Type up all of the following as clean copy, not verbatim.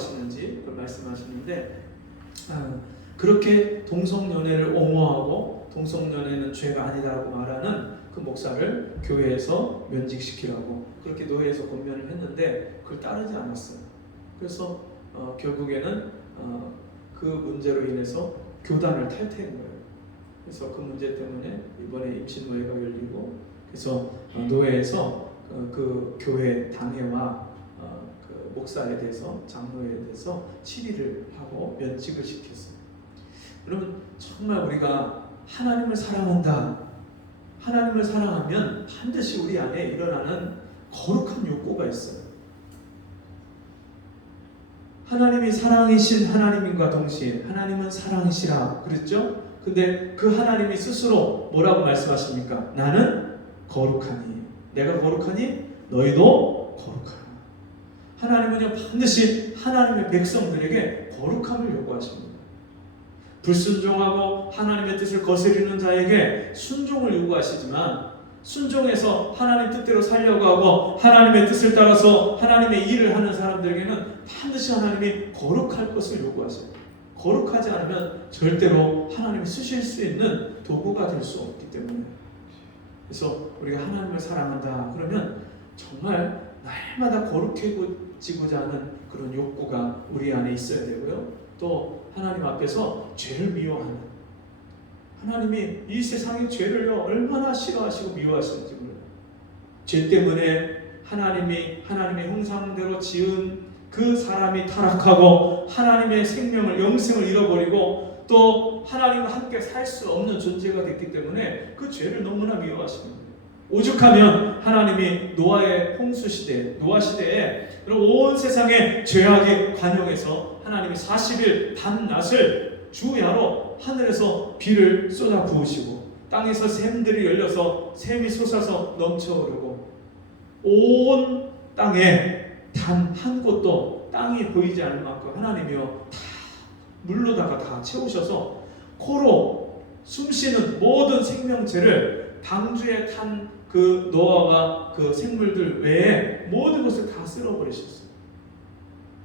하시는지 그걸 말씀하시는데, 그렇게 동성연애를 옹호하고 동성연애는 죄가 아니다라고 말하는 그 목사를 교회에서 면직시키라고 그렇게 노회에서 권면을 했는데 그걸 따르지 않았어요. 그래서 결국에는 그 문제로 인해서 교단을 탈퇴한 거예요. 그래서 그 문제 때문에 이번에 임신노회가 열리고, 그래서 노회에서 그 교회 당회와 그 목사에 대해서, 장로에 대해서 질의를 하고 면직을 시켰어요. 여러분, 정말 우리가 하나님을 사랑한다, 하나님을 사랑하면 반드시 우리 안에 일어나는 거룩한 욕구가 있어요. 하나님이 사랑이신 하나님과 동시에 하나님은 사랑이시라 그랬죠? 근데 그 하나님이 스스로 뭐라고 말씀하십니까? 나는 거룩하니, 내가 거룩하니 너희도 거룩하라. 하나님은요, 반드시 하나님의 백성들에게 거룩함을 요구하십니다. 불순종하고 하나님의 뜻을 거스리는 자에게 순종을 요구하시지만, 순종해서 하나님 뜻대로 살려고 하고 하나님의 뜻을 따라서 하나님의 일을 하는 사람들에게는 반드시 하나님이 거룩할 것을 요구하세요. 거룩하지 않으면 절대로 하나님이 쓰실 수 있는 도구가 될 수 없기 때문에. 그래서 우리가 하나님을 사랑한다 그러면 정말 날마다 거룩해지고자 하는 그런 욕구가 우리 안에 있어야 되고요. 또 하나님 앞에서 죄를 미워하는, 하나님이 이 세상의 죄를요 얼마나 싫어하시고 미워하시는지 몰라요. 죄 때문에 하나님이 하나님의 형상대로 지은 그 사람이 타락하고 하나님의 생명을, 영생을 잃어버리고 또 하나님과 함께 살 수 없는 존재가 됐기 때문에 그 죄를 너무나 미워하시는 거예요. 오죽하면 하나님이 노아의 홍수 시대, 노아 시대에 온 세상에 죄악에 관용해서 하나님이 40일 밤낮을 주야로 하늘에서 비를 쏟아 부으시고 땅에서 샘들이 열려서 샘이 솟아서 넘쳐오르고 온 땅에 단 한 곳도 땅이 보이지 않을 만큼 하나님이요 다 물로다가 다 채우셔서 코로 숨쉬는 모든 생명체를 방주에 탄 그 노아와 그 생물들 외에 모든 것을 다 쓸어버리셨어요.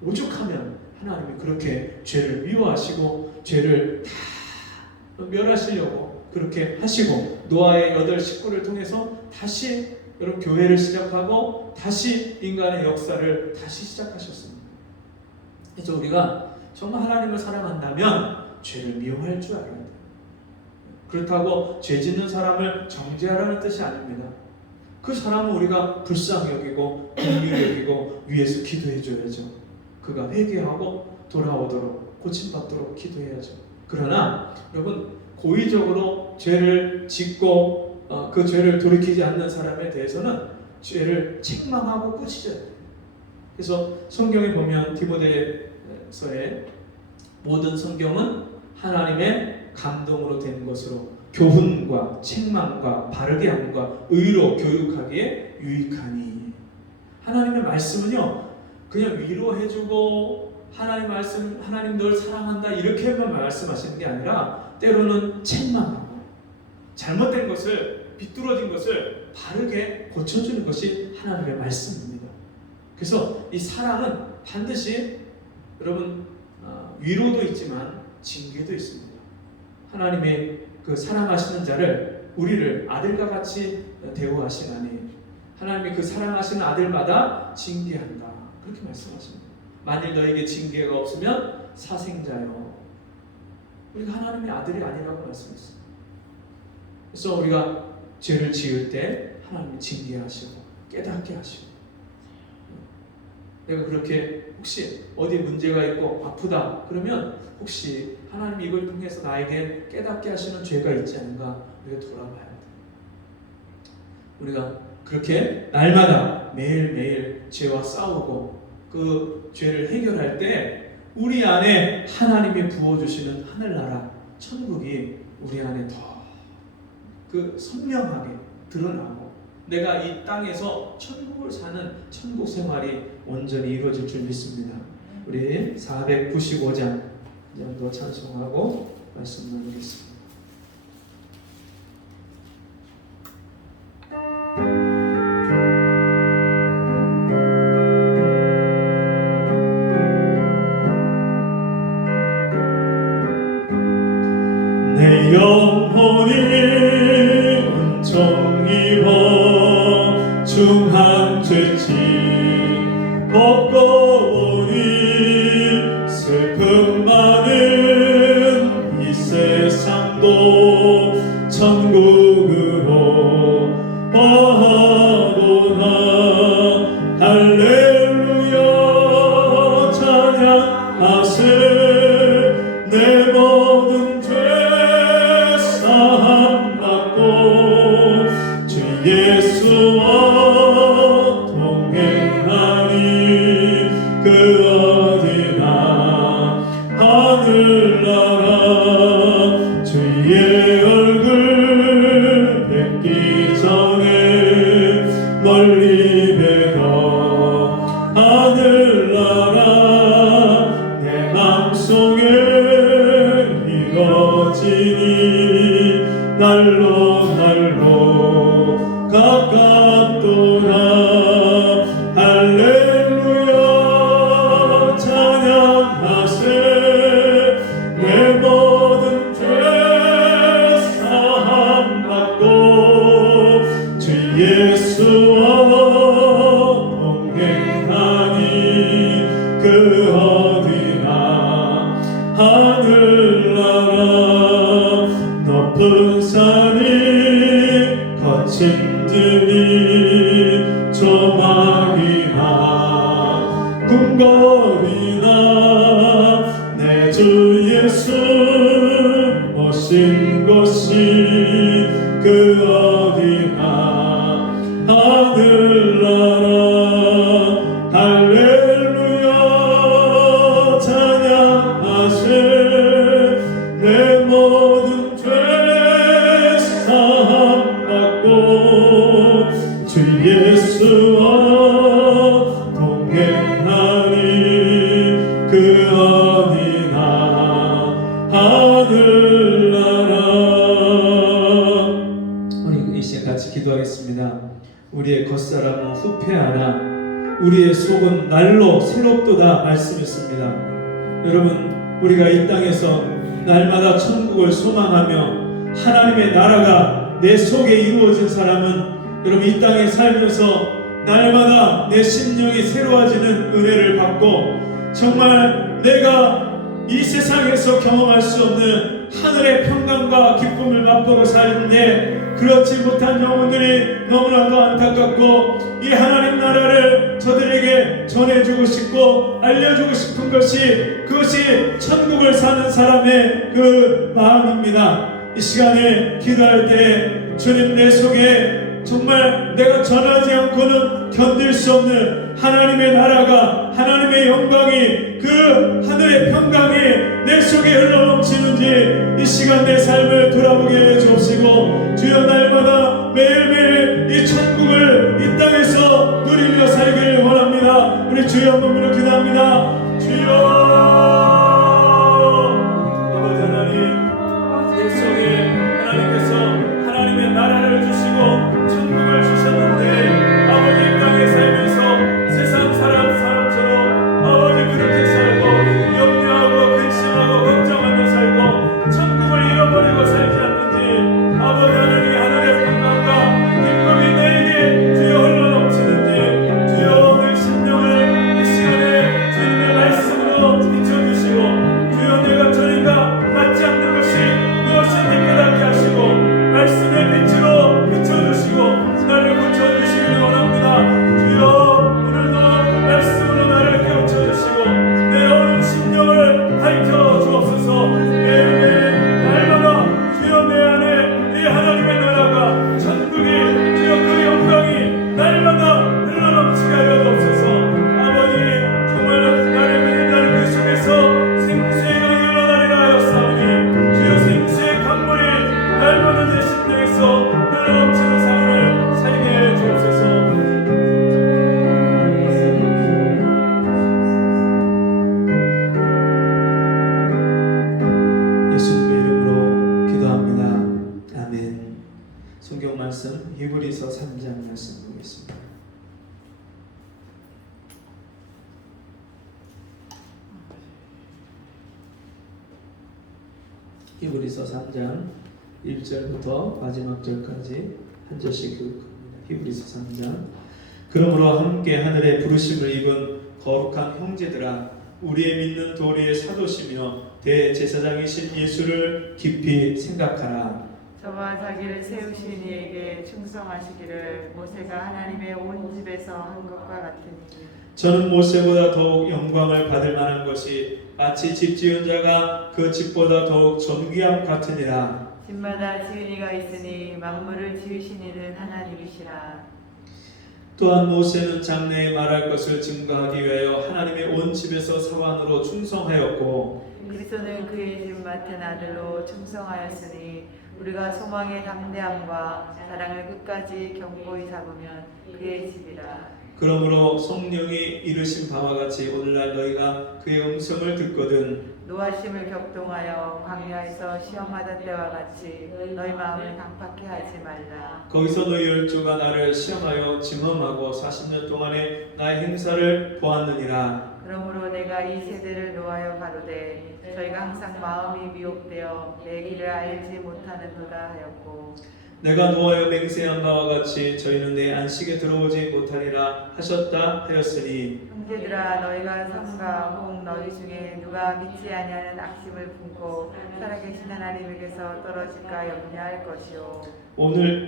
오죽하면 하나님이 그렇게 죄를 미워하시고 죄를 다 멸하시려고 그렇게 하시고 노아의 8 식구를 통해서 다시 여러분 교회를 시작하고 다시 인간의 역사를 다시 시작하셨습니다. 그래서 우리가 정말 하나님을 사랑한다면 죄를 미워할 줄 알아야 돼요. 그렇다고 죄 짓는 사람을 정죄하라는 뜻이 아닙니다. 그 사람은 우리가 불쌍히 여기고 긍휼히 여기고 위에서 기도해 줘야죠. 그가 회개하고 돌아오도록 고침받도록 기도해야죠. 그러나 여러분 고의적으로 죄를 짓고 그 죄를 돌이키지 않는 사람에 대해서는 죄를 책망하고 꾸짖어야 돼요. 그래서 성경에 보면 디모데서의 모든 성경은 하나님의 감동으로 된 것으로 교훈과 책망과 바르게 함과 의로 교육하기에 유익하니. 하나님의 말씀은요 그냥 위로해주고 하나님 말씀, 하나님 널 사랑한다 이렇게만 말씀하시는 게 아니라 때로는 책망하고 잘못된 것을, 비뚤어진 것을 바르게 고쳐주는 것이 하나님의 말씀입니다. 그래서 이 사랑은 반드시 여러분 위로도 있지만 징계도 있습니다. 하나님의 그 사랑하시는 자를, 우리를 아들과 같이 대우하시나니 하나님이 그 사랑하시는 아들마다 징계한다 그렇게 말씀하십니다. 만일 너에게 징계가 없으면 사생자요. 우리가 하나님의 아들이 아니라고 말씀했어요. 그래서 우리가 죄를 지을 때 하나님이 징계하시고 깨닫게 하시고, 내가 그렇게 혹시 어디 문제가 있고 아프다 그러면 혹시 하나님이 이걸 통해서 나에게 깨닫게 하시는 죄가 있지 않은가 우리가 돌아봐야 돼요. 우리가 그렇게 날마다 매일매일 죄와 싸우고 그 죄를 해결할 때 우리 안에 하나님이 부어주시는 하늘나라 천국이 우리 안에 더 그 선명하게 드러나고 내가 이 땅에서 천국을 사는 천국 생활이 온전히 이루어질 줄 믿습니다. 우리 495장 더 찬송하고 말씀 나누겠습니다. 내 영혼이 은총 입어 중한 죄짐 벗고 오니 슬픔 많은 이 세상도 천국으로 가도다. 할렐루야 찬양하세. 내 모든 죄 사함 받고 주 예수와 동행하니 그 어디나 하늘나라 주의 얼굴 뵙기 전에 멀리 뵈어 하늘나라 내 맘속에 이뤄지니 날로 날로 가깝도다. 할렐루야 찬양하세. 내 모든 죄 사함 받고 주 예수와 동행하니 그 어디나 하늘나라. 높은 산이 거친 들이 조막이나 궁궐이나 내 주 예수 모신 곳이 그 어디나 하늘나라. 할렐루야 찬양하세. 내 모든 죄 사함 받고 주 예수와 동행하니 그 어디나 하늘나라. 우리 이 시간 같이 기도하겠습니다. 우리의 겉사람은 후패하나 우리의 속은 날로 새롭도다 말씀했습니다. 여러분, 우리가 이 땅에서 날마다 천국을 소망하며 하나님의 나라가 내 속에 이루어진 사람은 여러분 이 땅에 살면서 날마다 내 심령이 새로워지는 은혜를 받고 정말 내가 이 세상에서 경험할 수 없는 하늘의 평강과 기쁨을 맛보고 사는데 그렇지 못한 영혼들이 너무나도 안타깝고 이 하나님 나라를 저들에게 전해주고 싶고 알려주고 싶은 그것이 천국을 사는 사람의 그 마음입니다. 이 시간에 기도할 때 주님 내 속에 정말 내가 전하지 않고는 견딜 수 없는 하나님의 나라가 하나님의 영광이 그 하늘의 평강이 내 속에 흘러넘치는지 이 시간 내 삶을 돌아보게 해 주옵시고 주여 날마다 매일매일 이 천국을 이 땅에서 누리며 살기를 원합니다. 우리 주여 한번 이렇게 기도합니다. 주여 아버지 하나님 내 속에 하나님께서 하나님의 나라를 주시고 천국을 주셨는데 아버지 이 땅에 살면서 세상 사람처럼 아버지 그렇게 살고 염려하고 근심하고 걱정하며 살고 천국을 잃어버리고 살지 않는지 히브리서 3장 1절부터 마지막 절까지 한 절씩 교육합니다. 히브리서 3장. 그러므로 함께 하늘의 부르심을 입은 거룩한 형제들아, 우리의 믿는 도리의 사도시며 대제사장이신 예수를 깊이 생각하라. 저와 자기를 세우신 이에게 충성하시기를 모세가 하나님의 온 집에서 한 것과 같으니, 저는 모세보다 더욱 영광을 받을 만한 것이 마치 집 지은 자가 그 집보다 더욱 존귀함 같으니라. 집마다 지은 이가 있으니 만물을 지으신 이는 하나님이시라. 또한 모세는 장래에 말할 것을 증거하기 위하여 하나님의 온 집에서 사환으로 충성하였고, 그리스도는 그의 집 맡은 아들로 충성하였으니 우리가 소망의 담대함과 사랑을 끝까지 견고히 잡으면 그의 집이라. 그러므로 성령이 이르신 바와 같이 오늘날 너희가 그의 음성을 듣거든 노하심을 격동하여 광야에서 시험하던 때와 같이 너희 마음을 강팍해 하지 말라. 거기서 너희 열조가 나를 시험하여 증언하고 40년 동안의 나의 행사를 보았느니라. 그러므로 내가 이 세대를 노하여 가로되 저희가 항상 마음이 미혹되어 내 길을 알지 못하는도다 하였고, 내가 노하여 맹세한 바와 같이 저희는 내 안식에 들어오지 못하리라 하셨다 하였으니, 형제들아 너희가 삼가 혹 너희 중에 누가 믿지 아니하는 악심을 품고 살아계신 하나님에게서 떨어질까 염려할 것이요,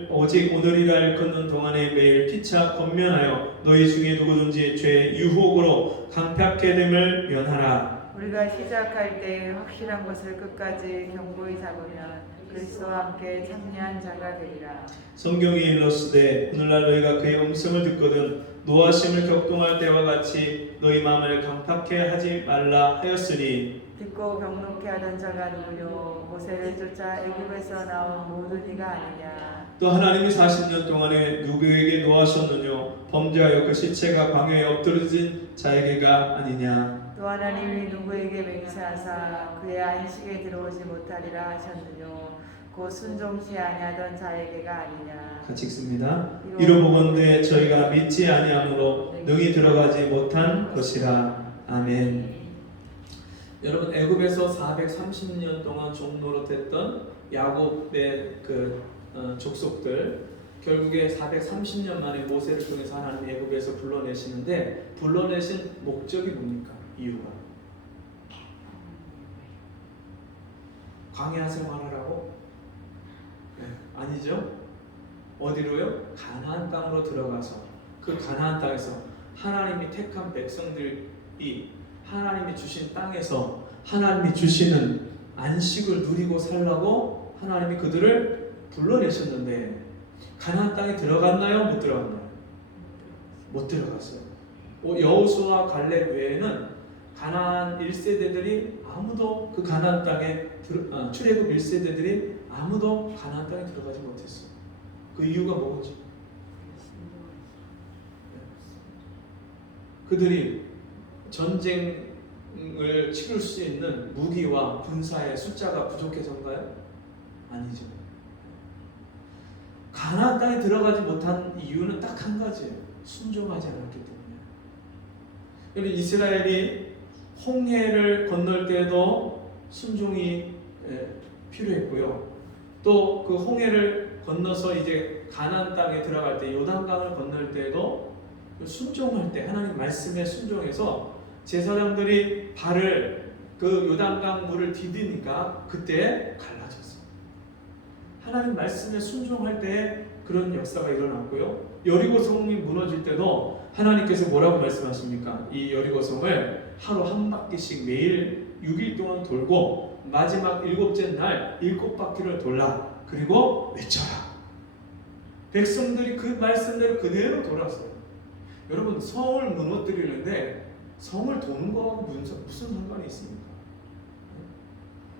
오직 오늘이라 일컫는 동안에 매일 피차 권면하여 너희 중에 누구든지 죄 유혹으로 강팍해 됨을 면하라. 우리가 시작할 때 확실한 것을 끝까지 견고히 잡으면 그리스도와 함께 참여한 자가 되리라. 성경이 일렀으되 오늘날 너희가 그의 음성을 듣거든 노하심을 격동할 때와 같이 너희 마음을 강팍해 하지 말라 하였으니, 듣고 경록해 하던 자가 누구요? 모세를 쫓아 애굽에서 나온 모든 이가 아니냐. 또 하나님이 40년 동안에 누구에게 노하셨느뇨? 범죄하여 그 시체가 광야에 엎드러진 자에게가 아니냐. 또 하나님이 누구에게 맹세하사 그의 안식에 들어오지 못하리라 하셨느뇨? 곧 순종치 아니하던 자에게가 아니냐. 같이 읽습니다. 이로 보건대 저희가 믿지 아니함으로 능히 들어가지 못한 것이라. 아멘. 여러분, 애굽에서 430년 동안 종노릇했던 야곱의 족속들, 결국에 430년 만에 모세를 통해서 하나님 애굽에서 불러내시는데, 불러내신 목적이 뭡니까? 이유가 광야 생활하라고? 네, 아니죠. 어디로요? 가나안 땅으로 들어가서 그 가나안 땅에서 하나님이 택한 백성들이 하나님이 주신 땅에서 하나님이 주시는 안식을 누리고 살라고 하나님이 그들을 불러내셨는데, 가나안 땅에 들어갔나요? 못 들어갔나요? 못 들어갔어요. 여호수아 갈렙 외에는 가나안 1세대들이 아무도 그 가나안 땅에 출애굽 1세대들이 아무도 가나안 땅에 들어가지 못했어요. 그 이유가 뭐지? 그들이 전쟁을 치를 수 있는 무기와 군사의 숫자가 부족해서인가요? 아니죠. 가나안 땅에 들어가지 못한 이유는 딱 한 가지예요. 순종하지 않았기 때문에. 그런데 이스라엘이 홍해를 건널 때도 순종이 필요했고요. 또 그 홍해를 건너서 이제 가나안 땅에 들어갈 때, 요단강을 건널 때도 순종할 때 하나님 말씀에 순종해서 제사장들이 발을 그 요단강 물을 디디니까 그때 갈라졌어요. 하나님 말씀에 순종할 때 그런 역사가 일어났고요. 여리고성이 무너질 때도 하나님께서 뭐라고 말씀하십니까? 이 여리고성을 하루 한 바퀴씩 매일 6일 동안 돌고 마지막 7째 날 7바퀴를 돌라. 그리고 외쳐라. 백성들이 그 말씀대로 그대로 돌았어요. 여러분, 성을 무너뜨리는데 성을 도는 거하고 무슨 상관이 있습니까?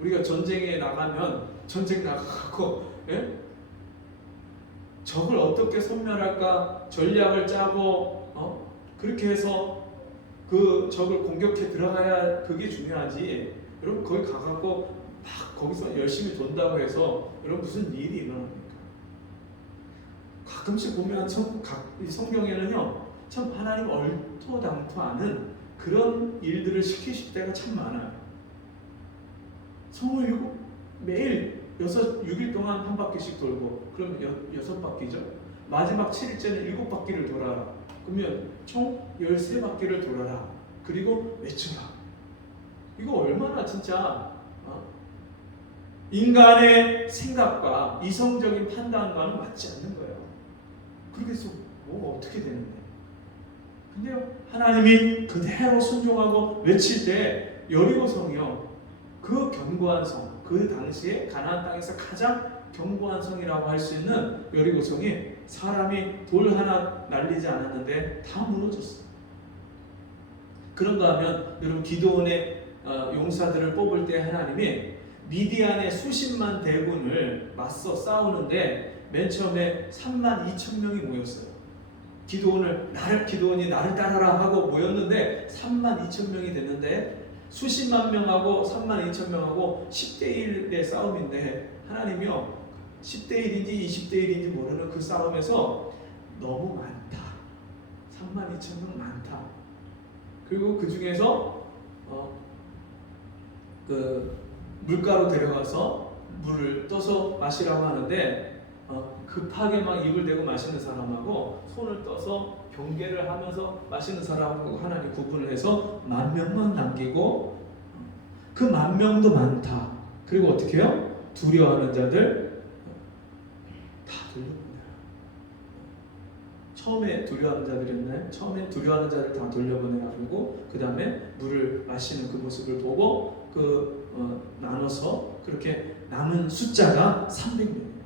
우리가 전쟁에 나가면 전쟁 나가고 적을 어떻게 섬멸할까 전략을 짜고 그렇게 해서 그 적을 공격해 들어가야 그게 중요하지. 여러분, 거기 가갖고 막 거기서 열심히 돈다고 해서 여러분 무슨 일이 일어납니까? 가끔씩 보면 성경에는요, 참 하나님 얼토당토하는 그런 일들을 시키실 때가 참 많아요. 성을 매일 6일 동안 한 바퀴씩 돌고, 그럼 6바퀴죠. 마지막 7일째는 7바퀴를 돌아라. 그러면 총 13바퀴를 돌아라. 그리고 외쳐라. 이거 얼마나 진짜 인간의 생각과 이성적인 판단과는 맞지 않는 거예요. 그렇게 해서 뭐 어떻게 되는데? 근데요, 하나님이 그대로 순종하고 외칠 때 여리고성이요, 그 견고한 성, 그 당시에 가나안 땅에서 가장 견고한 성이라고 할 수 있는 여리고성이 사람이 돌 하나 날리지 않았는데 다 무너졌어요. 그런가 하면 여러분, 기드온의 용사들을 뽑을 때 하나님이 미디안의 수십만 대군을 맞서 싸우는데 맨 처음에 32,000명이 모였어요. 기드온이 나를 따라라 하고 모였는데 32,000명이 됐는데, 수십만 명하고 32,000명하고 10대 1의 싸움인데 하나님이요, 10대 1인지 20대 1인지 모르는 그 싸움에서 너무 많다, 32,000명 많다. 그리고 그 중에서 그 물가로 데려가서 물을 떠서 마시라고 하는데, 급하게 막 입을 대고 마시는 사람하고 손을 떠서 경계를 하면서 마시는 사람하고 하나님 구분을 해서 10,000명만 남기고, 그 10,000명도 많다. 그리고 어떻게 해요? 두려워하는 자들 다 돌려보내요. 처음에 두려워하는 자들이었나요? 처음에 두려워하는 자들 다 돌려보내라. 그리고 그 다음에 물을 마시는 그 모습을 보고 나눠서 그렇게 남은 숫자가 300명이에요.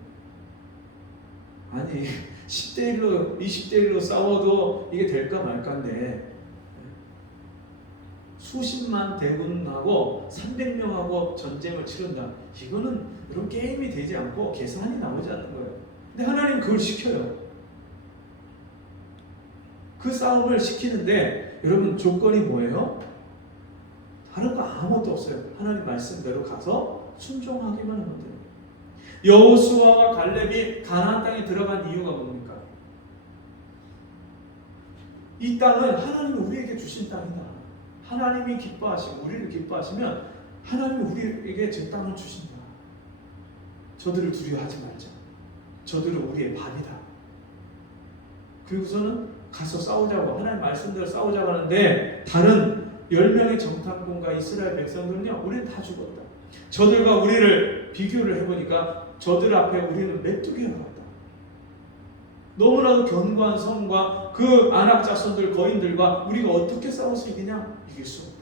아니 10대 1로 20대 1로 싸워도 이게 될까 말까인데, 수십만 대군하고 300명하고 전쟁을 치른다. 이거는 여러분 게임이 되지 않고 계산이 나오지 않는 거예요. 근데 하나님 그걸 시켜요. 그 싸움을 시키는데 여러분 조건이 뭐예요? 다른 거 아무것도 없어요. 하나님 말씀대로 가서 순종하기만 하면 돼요. 여호수아와 갈렙이 가나안 땅에 들어간 이유가 뭡니까? 이 땅은 하나님이 우리에게 주신 땅이다. 하나님이 기뻐하시고 우리를 기뻐하시면 하나님이 우리에게 제 땅을 주신다. 저들을 두려워하지 말자. 저들은 우리의 밥이다. 그리고서는 가서 싸우자고, 하나님 말씀대로 싸우자고 하는데, 다른 10명의 정탐꾼과 이스라엘 백성들은요, 우리는 다 죽었다. 저들과 우리를 비교를 해보니까 저들 앞에 우리는 메뚜기와 같다. 너무나도 견고한 성과 그 아낙 자손들 거인들과 우리가 어떻게 싸워서 이기냐? 이길 수 없다.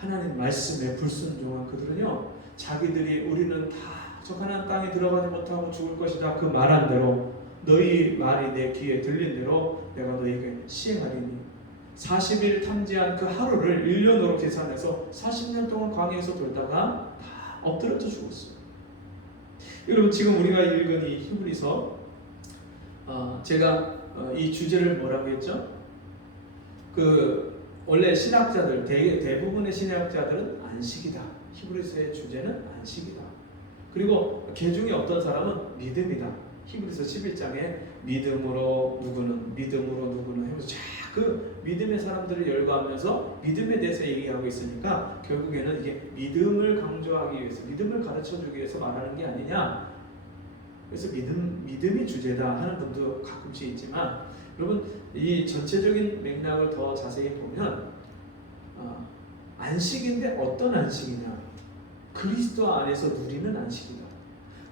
하나님 말씀에 불순종한 그들은요, 자기들이 우리는 다 저 가나안 땅에 들어가지 못하고 죽을 것이다, 그 말한 대로, 너희 말이 내 귀에 들린 대로 내가 너희에게 시행하리니, 40일 탐지한 그 하루를 1년으로 계산해서 40년 동안 광야에서 돌다가 다 엎드려져 죽었어요. 여러분, 지금 우리가 읽은 이 히브리서, 제가 이 주제를 뭐라고 했죠? 원래 신학자들, 대부분의 신학자들은 안식이다. 히브리서의 주제는 안식이다. 그리고 개중에 어떤 사람은 믿음이다. 히브리서 11장에 믿음으로 누구는 하면서 그 믿음의 사람들을 열거하면서 믿음에 대해서 얘기하고 있으니까, 결국에는 이게 믿음을 강조하기 위해서, 믿음을 가르쳐주기 위해서 말하는 게 아니냐. 그래서 믿음이 주제다 하는 분도 가끔씩 있지만, 여러분 이 전체적인 맥락을 더 자세히 보면 안식인데 어떤 안식이냐? 그리스도 안에서 누리는 안식이다.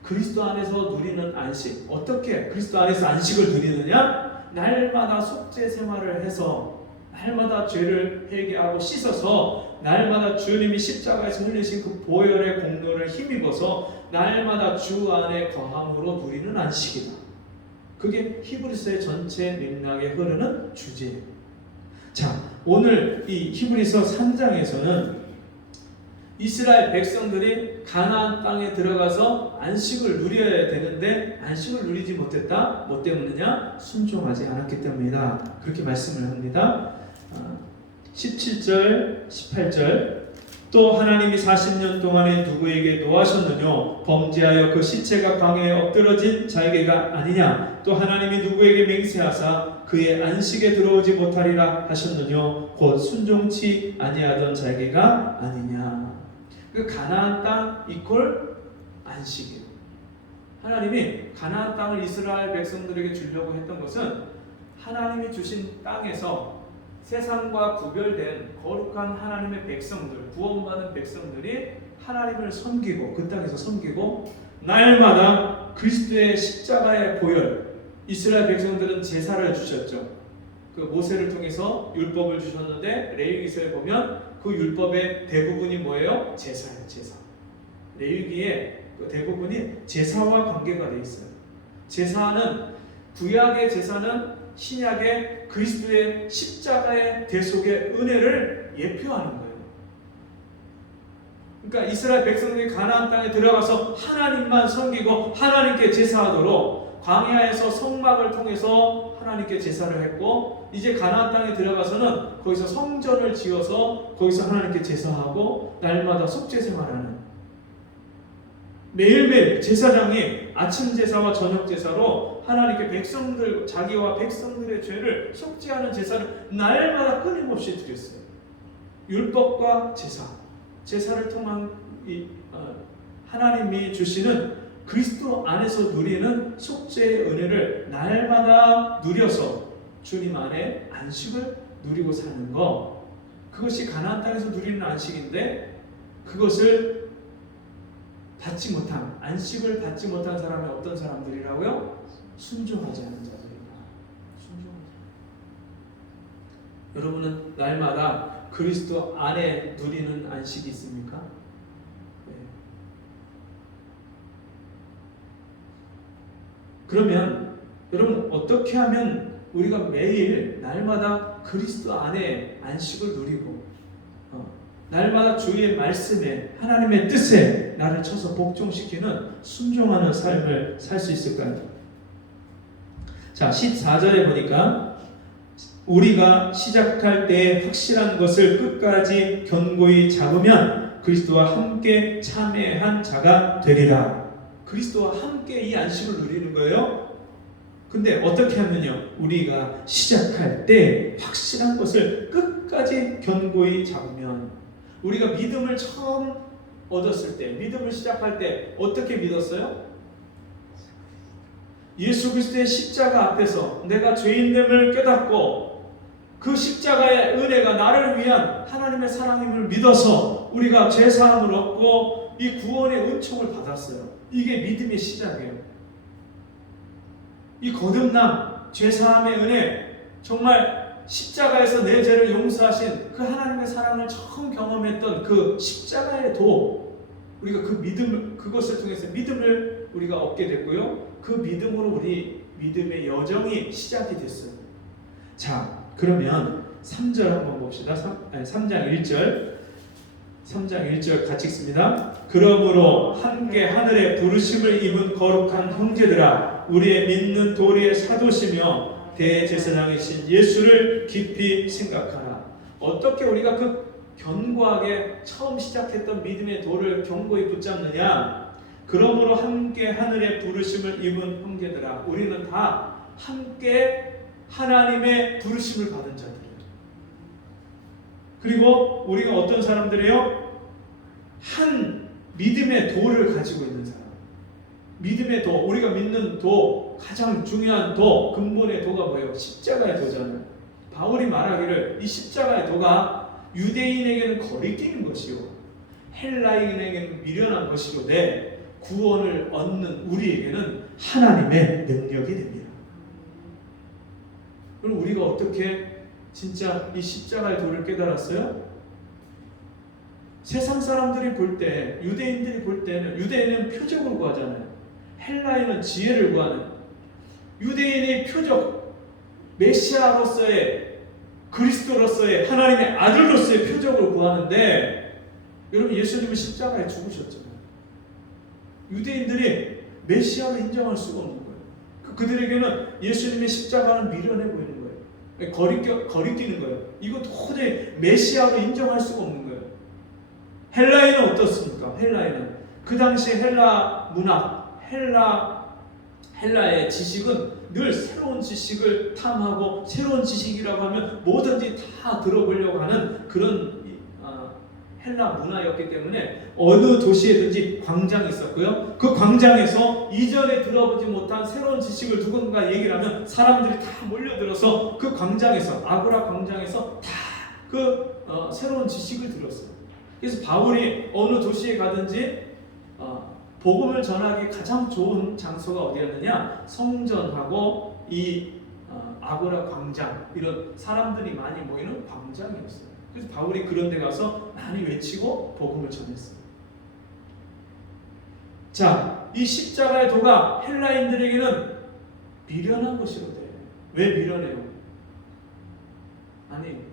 그리스도 안에서 누리는 안식. 어떻게 그리스도 안에서 안식을 누리느냐? 날마다 속죄 생활을 해서, 날마다 죄를 회개하고 씻어서, 날마다 주님이 십자가에서 흘리신 그 보혈의 공로를 힘입어서 날마다 주 안에 거함으로 누리는 안식이다. 그게 히브리서의 전체 맥락에 흐르는 주제예요. 자, 오늘 이 히브리서 3장에서는 이스라엘 백성들이 가나안 땅에 들어가서 안식을 누려야 되는데 안식을 누리지 못했다. 뭐 때문이냐? 순종하지 않았기 때문이다. 그렇게 말씀을 합니다. 17절, 18절. 또 하나님이 40년 동안에 누구에게 노하셨느뇨? 범죄하여 그 시체가 강에 엎드러진 자에게가 아니냐? 또 하나님이 누구에게 맹세하사 그의 안식에 들어오지 못하리라 하셨느뇨? 곧 순종치 아니하던 자에게가 아니냐? 그 가나안 땅 이퀄 안식이에요. 하나님이 가나안 땅을 이스라엘 백성들에게 주려고 했던 것은 하나님이 주신 땅에서 세상과 구별된 거룩한 하나님의 백성들, 구원받은 백성들이 하나님을 섬기고 그 땅에서 섬기고 날마다 그리스도의 십자가의 보혈, 이스라엘 백성들은 제사를 주셨죠. 그 모세를 통해서 율법을 주셨는데 레위기서에 보면 그 율법의 대부분이 뭐예요? 제사예요. 제사. 레위기의 그 대부분이 제사와 관계가 돼 있어요. 제사는 구약의 제사는 신약의 그리스도의 십자가의 대속의 은혜를 예표하는 거예요. 그러니까 이스라엘 백성들이 가나안 땅에 들어가서 하나님만 섬기고 하나님께 제사하도록 광야에서 성막을 통해서 하나님께 제사를 했고, 이제 가나안 땅에 들어가서는 거기서 성전을 지어서 거기서 하나님께 제사하고 날마다 속죄 생활하는, 매일매일 제사장이 아침 제사와 저녁 제사로 하나님께 백성들, 자기와 백성들의 죄를 속죄하는 제사를 날마다 끊임없이 드렸어요. 율법과 제사, 제사를 통한 하나님이 주시는 그리스도 안에서 누리는 속죄의 은혜를 날마다 누려서 주님 안에 안식을 누리고 사는 것, 그것이 가나안 땅에서 누리는 안식인데, 그것을 받지 못한, 안식을 받지 못한 사람이 어떤 사람들이라고요? 순종하지 않는 자들이다. 순종하지. 여러분은 날마다 그리스도 안에 누리는 안식이 있습니까? 네. 그러면 여러분, 어떻게 하면 우리가 매일 날마다 그리스도 안에 안식을 누리고 날마다 주의 말씀에 하나님의 뜻에 나를 쳐서 복종시키는 순종하는 삶을 살 수 있을까요? 자, 14절에 보니까 우리가 시작할 때 확실한 것을 끝까지 견고히 잡으면 그리스도와 함께 참회한 자가 되리라. 그리스도와 함께 이 안식을 누리는 거예요. 근데 어떻게 하면요? 우리가 시작할 때 확실한 것을 끝까지 견고히 잡으면, 우리가 믿음을 처음 얻었을 때, 믿음을 시작할 때 어떻게 믿었어요? 예수 그리스도의 십자가 앞에서 내가 죄인됨을 깨닫고 그 십자가의 은혜가 나를 위한 하나님의 사랑임을 믿어서 우리가 죄사함을 얻고 이 구원의 은총을 받았어요. 이게 믿음의 시작이에요. 이 거듭남, 죄사함의 은혜, 정말 십자가에서 내 죄를 용서하신 그 하나님의 사랑을 처음 경험했던 그 십자가의 도, 우리가 그 믿음, 그것을 통해서 믿음을 우리가 얻게 됐고요. 그 믿음으로 우리 믿음의 여정이 시작이 됐어요. 자, 그러면 3절 한번 봅시다. 3장 1절. 3장 1절 같이 읽습니다. 그러므로 함께 하늘의 부르심을 입은 거룩한 형제들아, 우리의 믿는 도리의 사도시며 대제사장이신 예수를 깊이 생각하라. 어떻게 우리가 그 견고하게 처음 시작했던 믿음의 도를 견고히 붙잡느냐? 그러므로 함께 하늘의 부르심을 입은 형제들아, 우리는 다 함께 하나님의 부르심을 받은 자들이에요. 그리고 우리가 어떤 사람들이에요? 한 믿음의 도를 가지고 있는 사람. 믿음의 도, 우리가 믿는 도, 가장 중요한 도, 근본의 도가 뭐예요? 십자가의 도잖아요. 바울이 말하기를 이 십자가의 도가 유대인에게는 거리끼는 것이요 헬라인에게는 미련한 것이로되 구원을 얻는 우리에게는 하나님의 능력이 됩니다. 그럼 우리가 어떻게 진짜 이 십자가의 도를 깨달았어요? 세상 사람들이 볼 때, 유대인들이 볼 때는, 유대인은 표적을 구하잖아요. 헬라인은 지혜를 구하는, 유대인이 표적, 메시아로서의, 그리스도로서의, 하나님의 아들로서의 표적을 구하는데, 여러분 예수님은 십자가에 죽으셨잖아요. 유대인들이 메시아를 인정할 수가 없는 거예요. 그들에게는 예수님의 십자가는 미련해 보이는 거예요. 거리끼는 거예요. 이거 도저히 메시아로 인정할 수가 없는 거예요. 헬라인은 어떻습니까? 헬라인은 그 당시 헬라 문학, 헬라의 지식은 늘 새로운 지식을 탐하고 새로운 지식이라고 하면 뭐든지 다 들어보려고 하는 그런 헬라 문화였기 때문에 어느 도시에든지 광장이 있었고요. 그 광장에서 이전에 들어보지 못한 새로운 지식을 누군가 얘기를 하면 사람들이 다 몰려들어서 그 광장에서, 아고라 광장에서 다 그 새로운 지식을 들었어요. 그래서 바울이 어느 도시에 가든지 복음을 전하기 가장 좋은 장소가 어디였느냐? 성전하고 이 아고라 광장, 이런 사람들이 많이 모이는 광장이었어요. 그래서 바울이 그런 데 가서 많이 외치고 복음을 전했어요. 자, 이 십자가의 도가 헬라인들에게는 미련한 것이거든요. 왜 미련해요? 아니,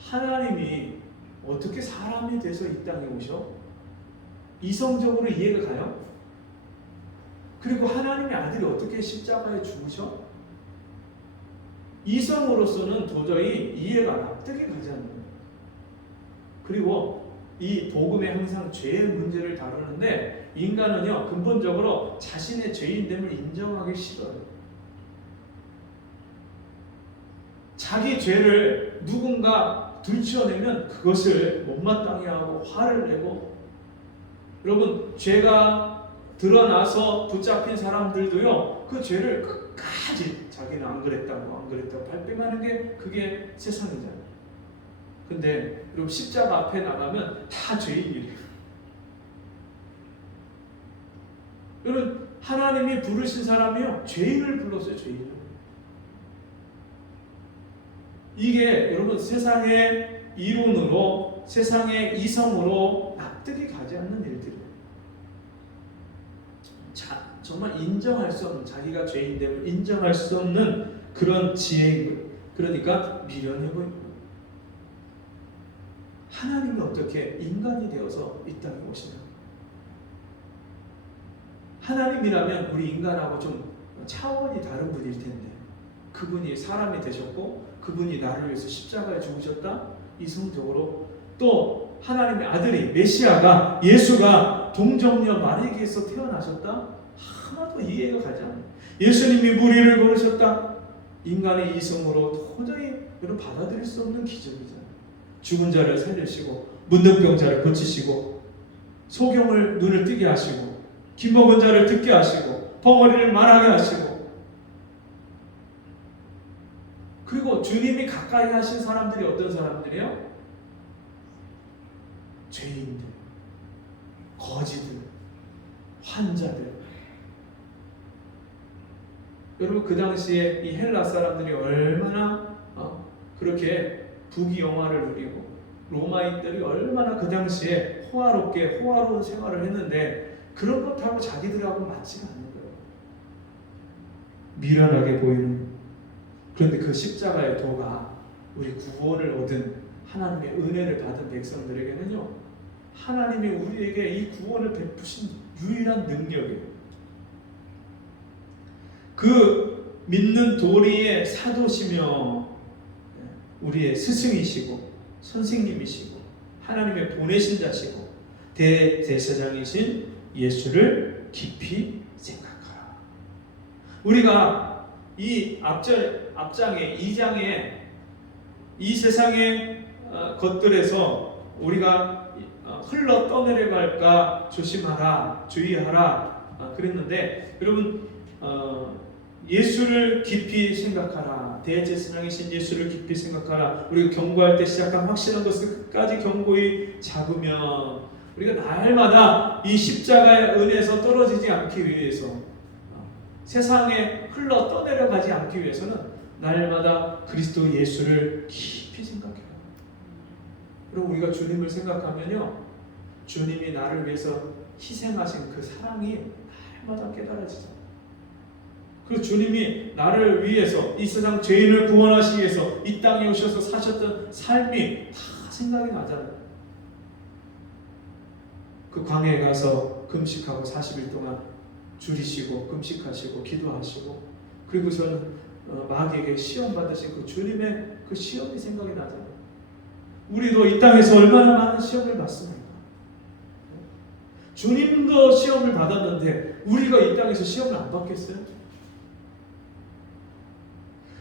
하나님이 어떻게 사람이 돼서 이 땅에 오셔? 이성적으로 이해가 가요? 그리고 하나님의 아들이 어떻게 십자가에 죽으셔? 이성으로서는 도저히 이해가 납득이 가지 않는 거예요. 그리고 이 복음에 항상 죄의 문제를 다루는데 인간은요, 근본적으로 자신의 죄인됨을 인정하기 싫어요. 자기 죄를 누군가 들추어내면 그것을 못마땅해 하고 화를 내고, 여러분, 죄가 드러나서 붙잡힌 사람들도요, 그 죄를 끝까지 자기는 안 그랬다고 발뺌하는 게 그게 세상이잖아요. 근데 여러분, 십자가 앞에 나가면 다 죄인이래요. 여러분, 하나님이 부르신 사람이요, 죄인을 불렀어요. 죄인을. 이게 여러분, 세상의 이론으로, 세상의 이성으로 납득이 가지 않는 일들이에요. 정말 인정할 수 없는, 자기가 죄인됨을 인정할 수 없는 그런 지혜인 거예요. 그러니까 미련해 보이는 거예요. 하나님이 어떻게 인간이 되어서 이 땅에 오시나? 하나님이라면 우리 인간하고 좀 차원이 다른 분일 텐데, 그분이 사람이 되셨고 그분이 나를 위해서 십자가에 죽으셨다? 이성적으로. 또 하나님의 아들이, 메시아가, 예수가 동정녀 마리아에게서 태어나셨다? 하나도 이해가 가지 않아요. 예수님이 무리를 걸으셨다? 인간의 이성으로 도저히 여러분 받아들일 수 없는 기적이잖아요. 죽은 자를 살리시고, 문둥병자를 고치시고, 소경을 눈을 뜨게 하시고, 귀먹은 자를 듣게 하시고, 벙어리를 말하게 하시고, 그리고 주님이 가까이 하신 사람들이 어떤 사람들이에요? 죄인들, 거지들, 환자들. 여러분, 그 당시에 이 헬라 사람들이 얼마나 그렇게 부귀영화를 누리고, 로마인들이 얼마나 그 당시에 호화로운 생활을 했는데, 그런 것하고 자기들하고 맞지가 않는 거예요. 미련하게 보이는. 그런데 그 십자가의 도가 우리 구원을 얻은, 하나님의 은혜를 받은 백성들에게는요, 하나님이 우리에게 이 구원을 베푸신 유일한 능력이에요. 그 믿는 도리의 사도시며 우리의 스승이시고 선생님이시고 하나님의 보내신 자시고 대제사장이신 예수를 깊이 생각하라. 우리가 이 앞장에 2장에 이 세상의 것들에서 우리가 흘러 떠내려갈까 조심하라, 주의하라 그랬는데, 여러분, 예수를 깊이 생각하라, 대제사장이신 예수를 깊이 생각하라. 우리가 경고할 때 시작한 확실한 것을 끝까지 견고히 잡으면 우리가 날마다 이 십자가의 은혜에서 떨어지지 않기 위해서, 세상에 흘러 떠내려가지 않기 위해서는 날마다 그리스도 예수를 깊이 생각해요. 그럼 우리가 주님을 생각하면요, 주님이 나를 위해서 희생하신 그 사랑이 날마다 깨달아지죠. 그리고 주님이 나를 위해서, 이 세상 죄인을 구원하시기 위해서 이 땅에 오셔서 사셨던 삶이 다 생각이 나잖아요. 그 광야에 가서 금식하고 40일 동안 줄이시고 금식하시고 기도하시고, 그리고서는 마귀에게 시험 받으신 그 주님의 그 시험이 생각이 나잖아요. 우리도 이 땅에서 얼마나 많은 시험을 받습니까? 주님도 시험을 받았는데 우리가 이 땅에서 시험을 안 받겠어요?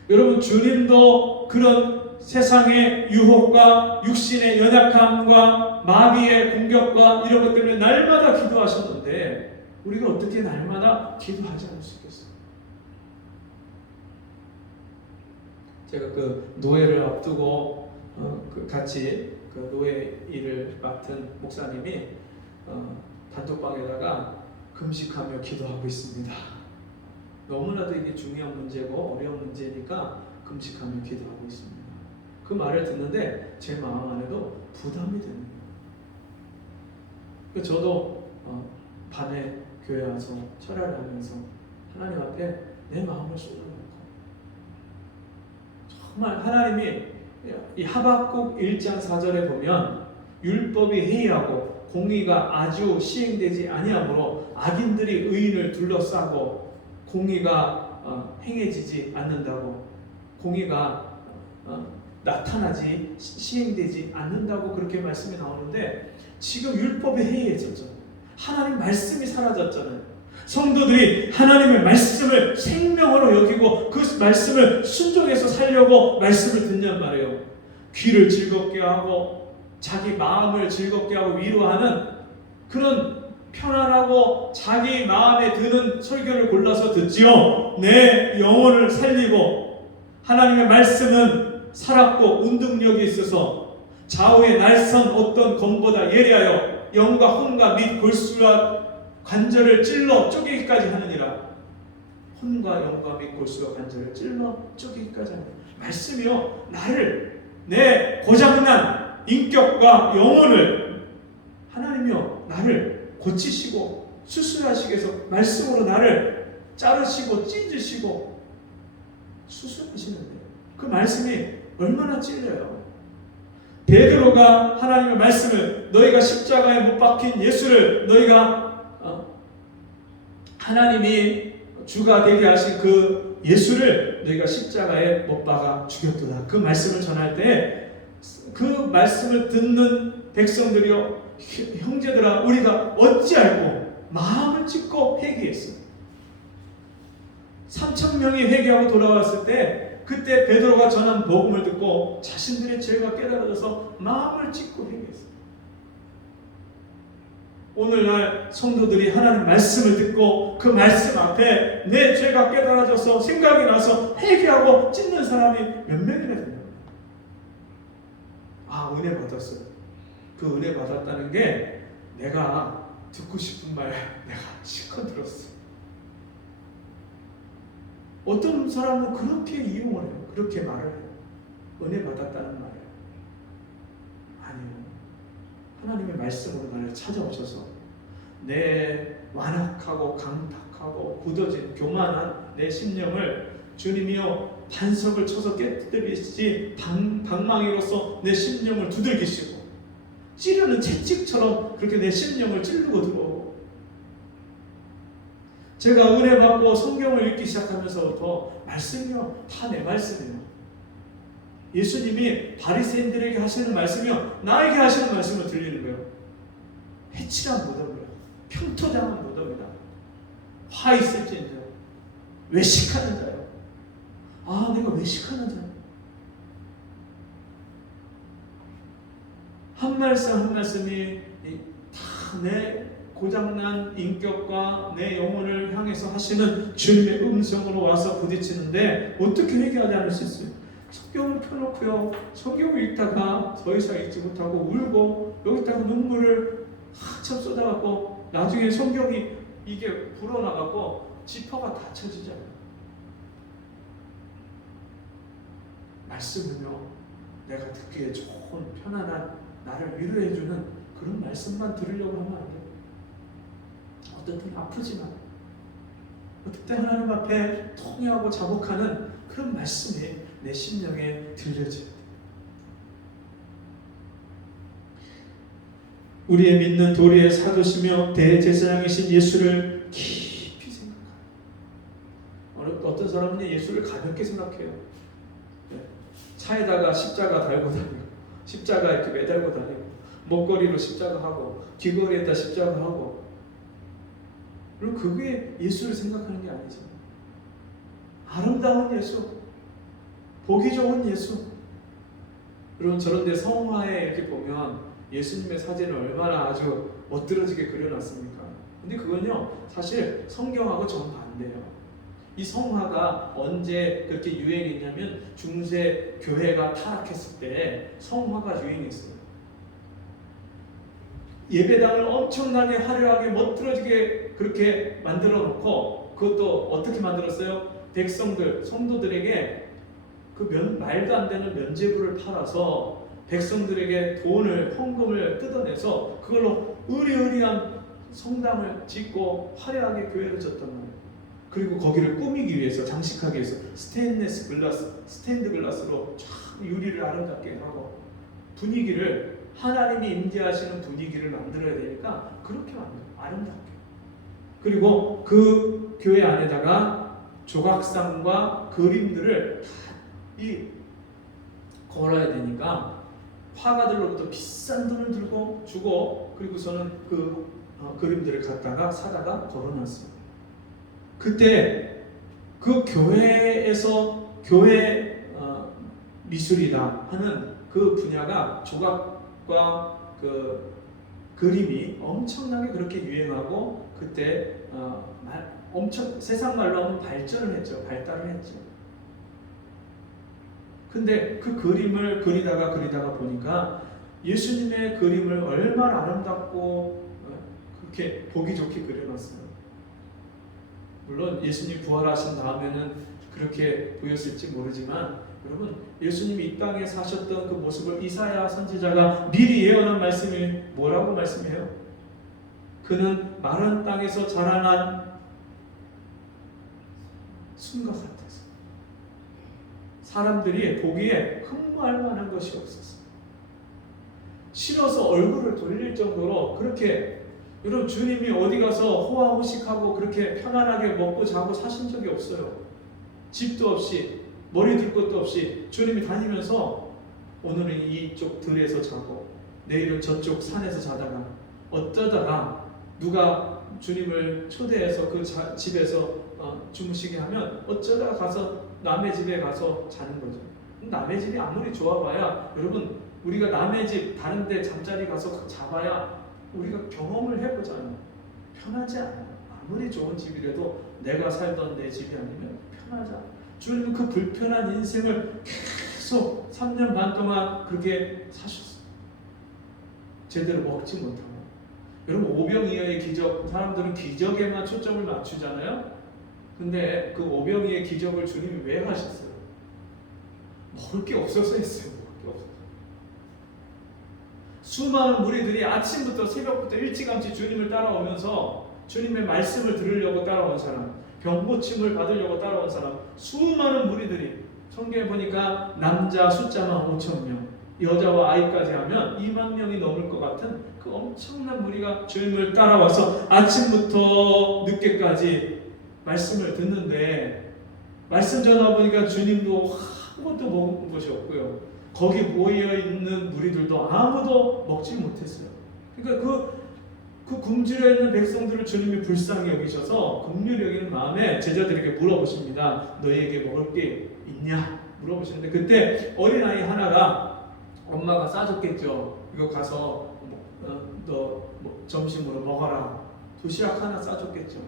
여러분, 주님도 그런 세상의 유혹과 육신의 연약함과 마귀의 공격과 이런 것 때문에 날마다 기도하셨는데 우리가 어떻게 날마다 기도하지 않을 수 있겠어요? 제가 그 노예를 앞두고 같이 그 노예 일을 맡은 목사님이 단톡방에다가 금식하며 기도하고 있습니다. 너무나도 이게 중요한 문제고 어려운 문제니까 금식하며 기도하고 있습니다. 그 말을 듣는데 제 마음 안에도 부담이 되는 거예요. 저도 밤에 교회 와서 철야를 하면서 하나님 앞에 내 마음을 쏟아놓고 정말 하나님이 이 하박국 1장 4절에 보면 율법이 해이하고 공의가 아주 시행되지 아니하므로 악인들이 의인을 둘러싸고 공의가 행해지지 않는다고, 공의가 나타나지 시행되지 않는다고 그렇게 말씀이 나오는데, 지금 율법이 해이해졌잖아요. 하나님 말씀이 사라졌잖아요. 성도들이 하나님의 말씀을 생명으로 여기고 그 말씀을 순종해서 살려고 말씀을 듣냔 말이에요. 귀를 즐겁게 하고 자기 마음을 즐겁게 하고 위로하는 그런 편안하고 자기 마음에 드는 설교를 골라서 듣지요. 내 영혼을 살리고 하나님의 말씀은 살았고 운동력이 있어서 좌우의 날선 어떤 검보다 예리하여 영과 혼과 및 골수와 관절을 찔러 쪼개기까지 하느니라. 혼과 영과 및 골수와 관절을 찔러 쪼개기까지 하느니라. 말씀이요, 나를, 내 고장난 인격과 영혼을 하나님이요 나를 고치시고 수술하시기 위해서 말씀으로 나를 자르시고 찢으시고 수술하시는데 그 말씀이 얼마나 찔려요. 베드로가 하나님의 말씀을, 너희가 십자가에 못 박힌 예수를 너희가 하나님이 주가 되게 하신 그 예수를 너희가 십자가에 못 박아 죽였도다. 그 말씀을 전할 때 그 말씀을 듣는 백성들이요, 형제들아, 우리가 어찌 알고 마음을 찢고 회개했어요. 3,000명이 회개하고 돌아왔을 때 그때 베드로가 전한 복음을 듣고 자신들의 죄가 깨달아져서 마음을 찢고 회개했어요. 오늘날 성도들이 하나님 말씀을 듣고 그 말씀 앞에 내 죄가 깨달아져서 생각이 나서 회개하고 찢는 사람이 몇 명이나 됩니다. 아, 은혜 받았어요. 그 은혜 받았다는 게 내가 듣고 싶은 말 내가 실컷 들었어. 어떤 사람은 그렇게 이용을 해요. 그렇게 말을 해요. 은혜 받았다는 말을. 아니요. 하나님의 말씀으로 나를 찾아오셔서 내 완악하고 강팍하고 굳어진 교만한 내 심령을 주님이여 반석을 쳐서 깨뜨리시지 방망이로서 내 심령을 두들기시고 찌르는 채찍처럼 그렇게 내 심령을 찌르고 들어오고, 제가 은혜 받고 성경을 읽기 시작하면서부터 말씀이요 다 내 말씀이에요. 예수님이 바리새인들에게 하시는 말씀이요 나에게 하시는 말씀을 들리는 거예요. 해치란 무덤이라, 평토장한 무덤이다. 화 있을진저 외식하는 자요. 아, 내가 외식하는 자요. 한 말씀 한 말씀이 다 내 고장난 인격과 내 영혼을 향해서 하시는 주님의 음성으로 와서 부딪히는데 어떻게 회개하지 않을 수 있어요? 성경을 펴놓고요, 성경을 읽다가 더 이상 읽지 못하고 울고 여기다가 눈물을 한참 쏟아갖고 나중에 성경이 이게 불어나갖고 지퍼가 닫혀지잖아요. 말씀은요 내가 듣기에 좋은 편안한 나를 위로해주는 그런 말씀만 들으려고 하면 안 돼요. 어떤 때는 아프지만 어떤 때 하나님 앞에 통회하고 자복하는 그런 말씀이 내 심령에 들려져야 돼요. 우리의 믿는 도리의 사도시며 대제사장이신 예수를 깊이 생각하는, 어떤 사람은 예수를 가볍게 생각해요. 차에다가 십자가 달고 다니고 십자가 이렇게 매달고 다니고 목걸이로 십자가 하고 귀걸이에다 십자가 하고, 그리고 그게 예수를 생각하는 게 아니죠. 아름다운 예수, 보기 좋은 예수, 여러분 저런데 성화에 이렇게 보면 예수님의 사진을 얼마나 아주 멋들어지게 그려놨습니까? 근데 그건요 사실 성경하고 정반대예요. 이 성화가 언제 그렇게 유행했냐면 중세 교회가 타락했을 때 성화가 유행했어요. 예배당을 엄청나게 화려하게 멋들어지게 그렇게 만들어 놓고 그것도 어떻게 만들었어요? 백성들, 성도들에게 말도 안 되는 면죄부를 팔아서 백성들에게 돈을, 헌금을 뜯어내서 그걸로 의리의리한 성당을 짓고 화려하게 교회를 졌단 말이에요. 그리고 거기를 꾸미기 위해서, 장식하기 위해서 스테인드 글라스로 쫙 유리를 아름답게 하고 분위기를, 하나님이 임재하시는 분위기를 만들어야 되니까 그렇게 만들어요. 아름답게. 그리고 그 교회 안에다가 조각상과 그림들을 다 걸어야 되니까 화가들로부터 비싼 돈을 들고 주고 그리고서는 그 그림들을 갖다가 사다가 걸어놨어요. 그때 그 교회에서 교회 미술이다 하는 그 분야가 조각과 그 그림이 엄청나게 그렇게 유행하고 그때 엄청 세상 말로 하면 발전을 했죠. 발달을 했죠. 근데 그 그림을 그리다가 보니까 예수님의 그림을 얼마나 아름답고 그렇게 보기 좋게 그려놨어요. 물론 예수님 부활하신 다음에는 그렇게 보였을지 모르지만 여러분 예수님이 이 땅에 사셨던 그 모습을 이사야 선지자가 미리 예언한 말씀이 뭐라고 말씀해요? 그는 마른 땅에서 자라난 순과 같아서 사람들이 보기에 흠모할 만한 것이 없었어요. 싫어서 얼굴을 돌릴 정도로 그렇게 여러분 주님이 어디 가서 호화호식하고 그렇게 편안하게 먹고 자고 사신 적이 없어요. 집도 없이 머리 둘 것도 없이 주님이 다니면서 오늘은 이쪽 들에서 자고 내일은 저쪽 산에서 자다가 어쩌다가 누가 주님을 초대해서 그 집에서 주무시게 하면 어쩌다가 가서 남의 집에 가서 자는 거죠. 남의 집이 아무리 좋아봐야 여러분 우리가 남의 집 다른 데 잠자리 가서 자봐야 우리가 경험을 해보잖아요. 편하지 않아요. 아무리 좋은 집이라도 내가 살던 내 집이 아니면 편하지 않아요. 주님은 그 불편한 인생을 계속 3년 반 동안 그렇게 사셨어요. 제대로 먹지 못하고. 여러분 오병이어의 기적, 사람들은 기적에만 초점을 맞추잖아요. 근데 그 오병이어의 기적을 주님이 왜 하셨어요? 먹을 게 없어서 했어요. 먹을 게 없어서. 수많은 무리들이 아침부터 새벽부터 일찌감치 주님을 따라오면서 주님의 말씀을 들으려고 따라온 사람, 병고침을 받으려고 따라온 사람, 수많은 무리들이 성경에 보니까 남자 숫자만 5,000명, 여자와 아이까지 하면 2만 명이 넘을 것 같은 그 엄청난 무리가 주님을 따라와서 아침부터 늦게까지 말씀을 듣는데 말씀 전화 보니까 주님도 아무것도 먹은 것이 없고요. 거기 모여있는 무리들도 아무도 먹지 못했어요. 그러니까 그 굶주려 있는 백성들을 주님이 불쌍히 여기셔서 긍휼히 여기는 마음에 제자들에게 물어보십니다. 너희에게 먹을 게 있냐? 물어보시는데 그때 어린아이 하나가 엄마가 싸줬겠죠. 이거 가서 너 점심으로 먹어라. 도시락 하나 싸줬겠죠.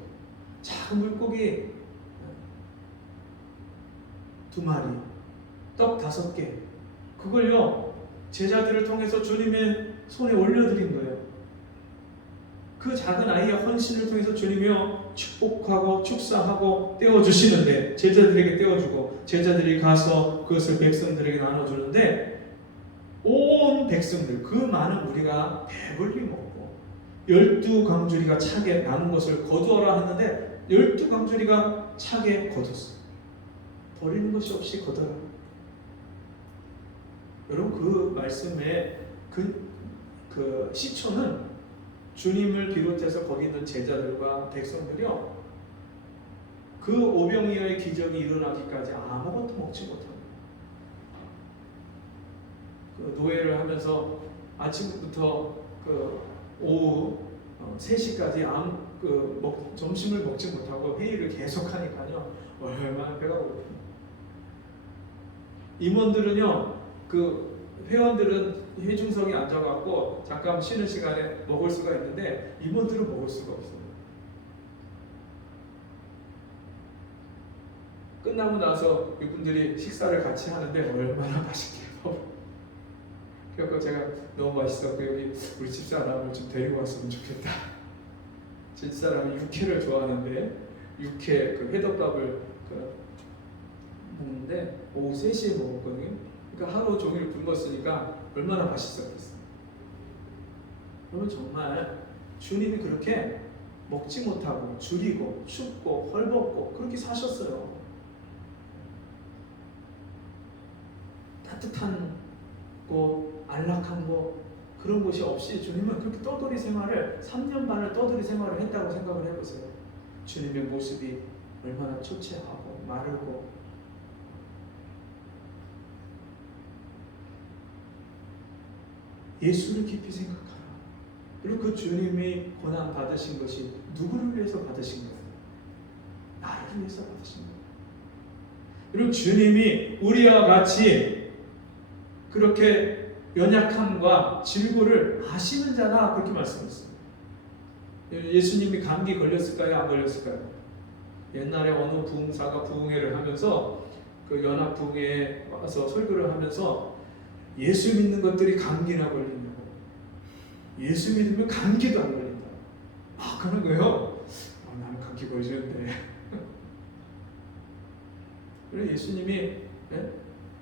작은 물고기 2마리, 떡 5개. 그걸요 제자들을 통해서 주님의 손에 올려드린 거예요. 그 작은 아이의 헌신을 통해서 주님이요 축복하고 축사하고 떼어주시는데 제자들에게 떼어주고 제자들이 가서 그것을 백성들에게 나눠주는데 온 백성들 그 많은 무리가 배불리 먹고 12광주리가 차게 남은 것을 거두어라 했는데 12광주리가 차게 거뒀어요. 버리는 것이 없이 거둬라. 여러분 그 말씀의 그 시초는 주님을 비롯해서 거기 있는 제자들과 백성들이요 그 오병이어의 기적이 일어나기까지 아무것도 먹지 못합니다. 그 노예를 하면서 아침부터 그 오후 3시까지 점심을 먹지 못하고 회의를 계속하니까요 얼마나 배가 고프요. 임원들은요 그 회원들은 회중석에 앉아갖고 잠깐 쉬는 시간에 먹을 수가 있는데 임원들은 먹을 수가 없어요. 끝나고 나서 이분들이 식사를 같이 하는데 얼마나 맛있게요. 그래서 제가 너무 맛있었고 여기 우리 집사람을 좀 데리고 왔으면 좋겠다. 집사람이 육회를 좋아하는데 육회 그 회덮밥을 먹는데 오후 3시에 먹었거든요. 그러니까 하루 종일 굶었으니까 얼마나 맛있었겠어요. 여러분 정말 주님이 그렇게 먹지 못하고 줄이고 춥고 헐벗고 그렇게 사셨어요. 따뜻한 거 안락한 거 그런 것이 없이 주님은 그렇게 떠돌이 생활을 3년 반을 떠돌이 생활을 했다고 생각을 해보세요. 주님의 모습이 얼마나 초췌하고 마르고 예수를 깊이 생각하라. 그리고 그 주님이 고난 받으신 것이 누구를 위해서 받으신 거예요? 나를 위해서 받으신 거예요. 그리고 주님이 우리와 같이 그렇게 연약함과 질고를 아시는 자다 그렇게 말씀했어요. 예수님이 감기 걸렸을까요? 안 걸렸을까요? 옛날에 어느 부흥사가 부흥회를 하면서 그 연합 부흥회에 와서 설교를 하면서 예수 믿는 것들이 감기나 걸리냐고. 예수 믿으면 감기도 안 걸린다. 그런 거예요. 나는 감기 걸리는데. 그래 예수님이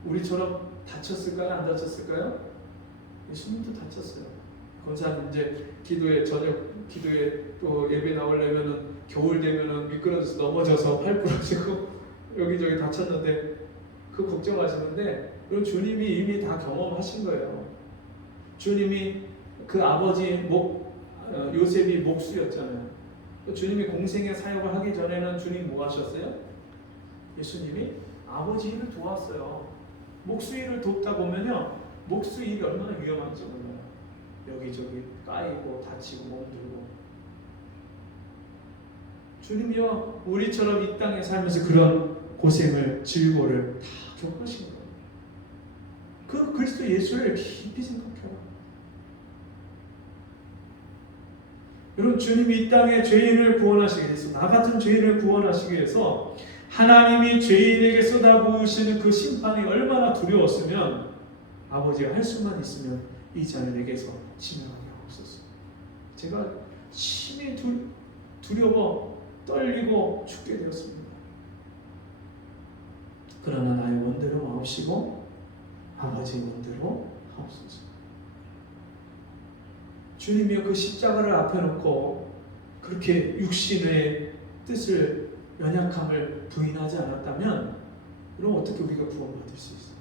우리처럼 다쳤을까요? 안 다쳤을까요? 예수님도 다쳤어요. 권사님 이제 기도에 저녁 기도에 또 예배 나오려면은 겨울 되면은 미끄러져서 넘어져서 팔 부러지고 여기저기 다쳤는데 그 걱정하시는데 그럼 주님이 이미 다 경험하신 거예요. 주님이 그 아버지 요셉이 목수였잖아요. 주님이 공생의 사역을 하기 전에는 주님 뭐 하셨어요? 예수님이 아버지 일을 도왔어요. 목수 일을 돕다 보면요, 목수 일이 얼마나 위험한지 몰라요. 여기저기 까이고 다치고 멍들고. 주님이요 우리처럼 이 땅에 살면서 그런 고생을 질고를 다 겪으신 거예요. 그 그리스도 예수를 깊이 생각해요. 여러분 주님이 이 땅에 죄인을 구원하시기 위해서 나 같은 죄인을 구원하시기 위해서 하나님이 죄인에게 쏟아부으시는 그 심판이 얼마나 두려웠으면 아버지가 할 수만 있으면 이 자를 내게서 지나가게 하옵소서. 제가 심히 두려워 떨리고 죽게 되었습니다. 그러나 나의 원대로 마옵시고 아버지의 원대로 하옵소서. 주님이여 그 십자가를 앞에 놓고 그렇게 육신의 뜻을 연약함을 부인하지 않았다면 그럼 어떻게 우리가 구원받을 수 있어요?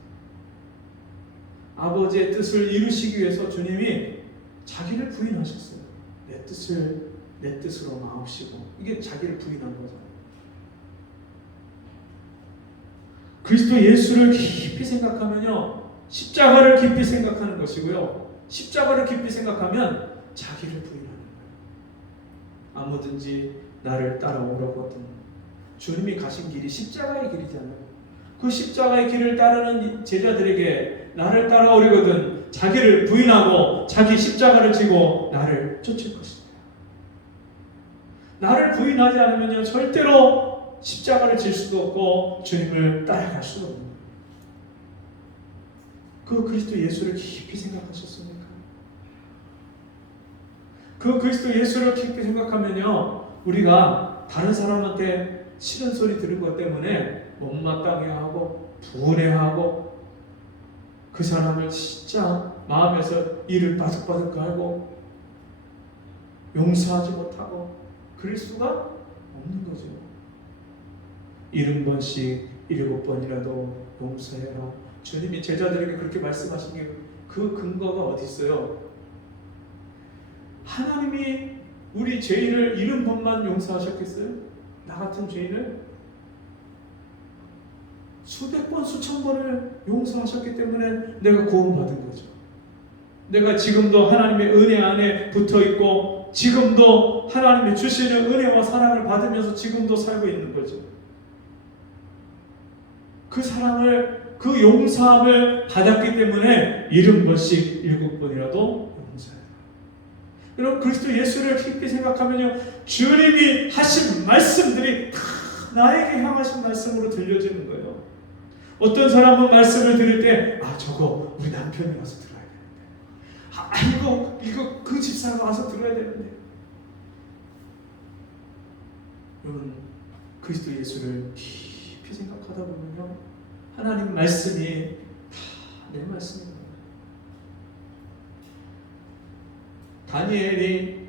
아버지의 뜻을 이루시기 위해서 주님이 자기를 부인하셨어요. 내 뜻을 내 뜻으로 마옵시고 이게 자기를 부인한 거잖아요. 그리스도 예수를 깊이 생각하면요 십자가를 깊이 생각하는 것이고요. 십자가를 깊이 생각하면 자기를 부인하는 거예요. 아무든지 나를 따라오려거든. 주님이 가신 길이 십자가의 길이잖아요. 그 십자가의 길을 따르는 제자들에게 나를 따라오려거든 자기를 부인하고 자기 십자가를 지고 나를 쫓을 것이다. 나를 부인하지 않으면요 절대로 십자가를 질 수도 없고 주님을 따라갈 수도 없는 거예요. 그 그리스도 예수를 깊이 생각하셨습니까? 그 그리스도 예수를 깊이 생각하면요 우리가 다른 사람한테 싫은 소리 들은 것 때문에 못마땅해하고 분해하고 그 사람을 진짜 마음에서 이를 바득바득 갈고 용서하지 못하고 그럴 수가 없는 거죠. 70번씩 7번이라도 용서해라. 주님이 제자들에게 그렇게 말씀하신 게 그 근거가 어디 있어요? 하나님이 우리 죄인을 70번만 용서하셨겠어요? 나 같은 죄인을 수백 번 수천 번을 용서하셨기 때문에 내가 구원받은 거죠. 내가 지금도 하나님의 은혜 안에 붙어있고 지금도 하나님의 주시는 은혜와 사랑을 받으면서 지금도 살고 있는 거죠. 그 사랑을 그 용서함을 받았기 때문에 70번씩 7번이라도 용서해요. 여러분 그리스도 예수를 깊이 생각하면요, 주님이 하신 말씀들이 다 나에게 향하신 말씀으로 들려지는 거예요. 어떤 사람은 말씀을 들을 때 저거 우리 남편이 와서 들어야 되는데, 이거 그 집사가 와서 들어야 되는데. 여러분 그리스도 예수를 깊이 생각하다 보면요, 하나님 말씀이 다 내 말씀입니다. 다니엘이